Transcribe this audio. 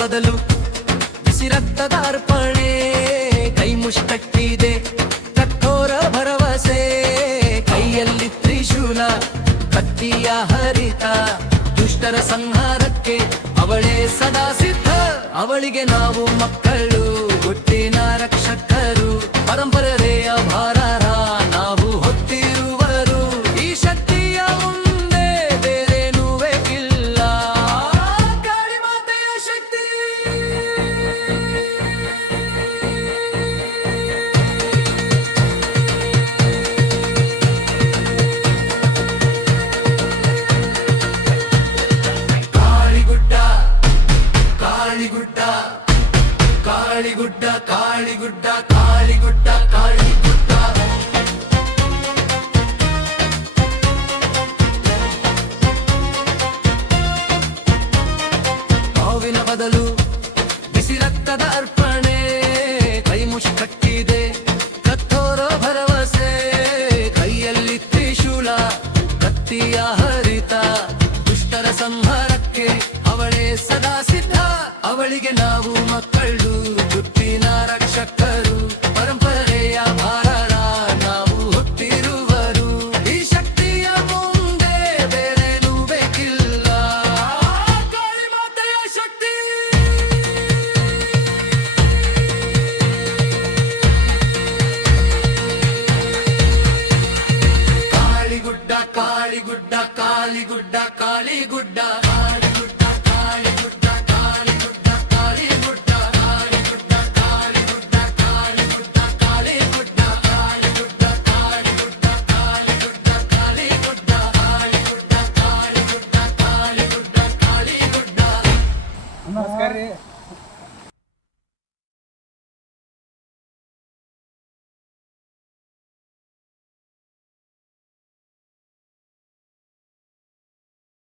ಬದಲು ಬಿಸಿ ರಕ್ತದ ಅರ್ಪಣೆ ಕೈ ಮುಷ್ಟಕ್ಕಿದೆ ಕಠೋರ ಭರವಸೆ ಕೈಯಲ್ಲಿ ತ್ರಿಶೂಲ ಕತ್ತಿಯ ಹರಿತ ದುಷ್ಟರ ಸಂಹಾರಕ್ಕೆ ಅವಳೇ ಸದಾ ಸಿದ್ಧ ಅವಳಿಗೆ ನಾವು ಮಕ್ಕಳು ಹುಟ್ಟಿನ ರಕ್ಷಕರು ಪರಂಪರೆಯ ಭಾರರ ನಾವು ಹೊತ್ತಿರುವರು ಈ ಶಕ್ತಿಯ ಮುಂದೆ ಬೇರೇನೂ ಬೇಕಿಲ್ಲ ಕಾಳಿ ಮಾತೆಯ ಶಕ್ತಿ ಕಾಳಿಗುಡ್ಡ ಕಾಳಿಗುಡ್ಡ ಕಾಳಿಗುಡ್ಡ ಕಾಳಿಗುಡ್ಡ ಕಾಳಿಗುಡ್ಡ ಕಾಳಿಗುಡ್ಡ ಹಾವಿನ ಬದಲು ಬಿಸಿ ರಕ್ತದ ಅರ್ಪಣೆ ಕೈ ಮುಷ್ಟಕ್ಕಿದೆ ಕಠೋರ ಭರವಸೆ ಕೈಯಲ್ಲಿ ತ್ರಿಶೂಲ ಕತ್ತಿಯ ಹರಿತ ದುಷ್ಟರ ಸಂಹಾರಕ್ಕೆ ಅವಳೇ ಸದಾ ಸಿದ್ಧ ಅವಳಿಗೆ ನಾವು ಮಕ್ಕಳು ಹುಟ್ಟಿನ ರಕ್ಷಕರು ಪರಂಪರೆಯ ಭಾರರ ನಾವು ಹುಟ್ಟಿರುವರು ಈ ಶಕ್ತಿಯ ಮುಂದೆ ಬೇರೇನೂ ಬೇಕಿಲ್ಲ ಕಾಳಿ ಮಾತೆಯ ಶಕ್ತಿ ಕಾಳಿಗುಡ್ಡ ಕಾಳಿಗುಡ್ಡ ಕಾಳಿಗುಡ್ಡ ಕಾಳಿಗುಡ್ಡ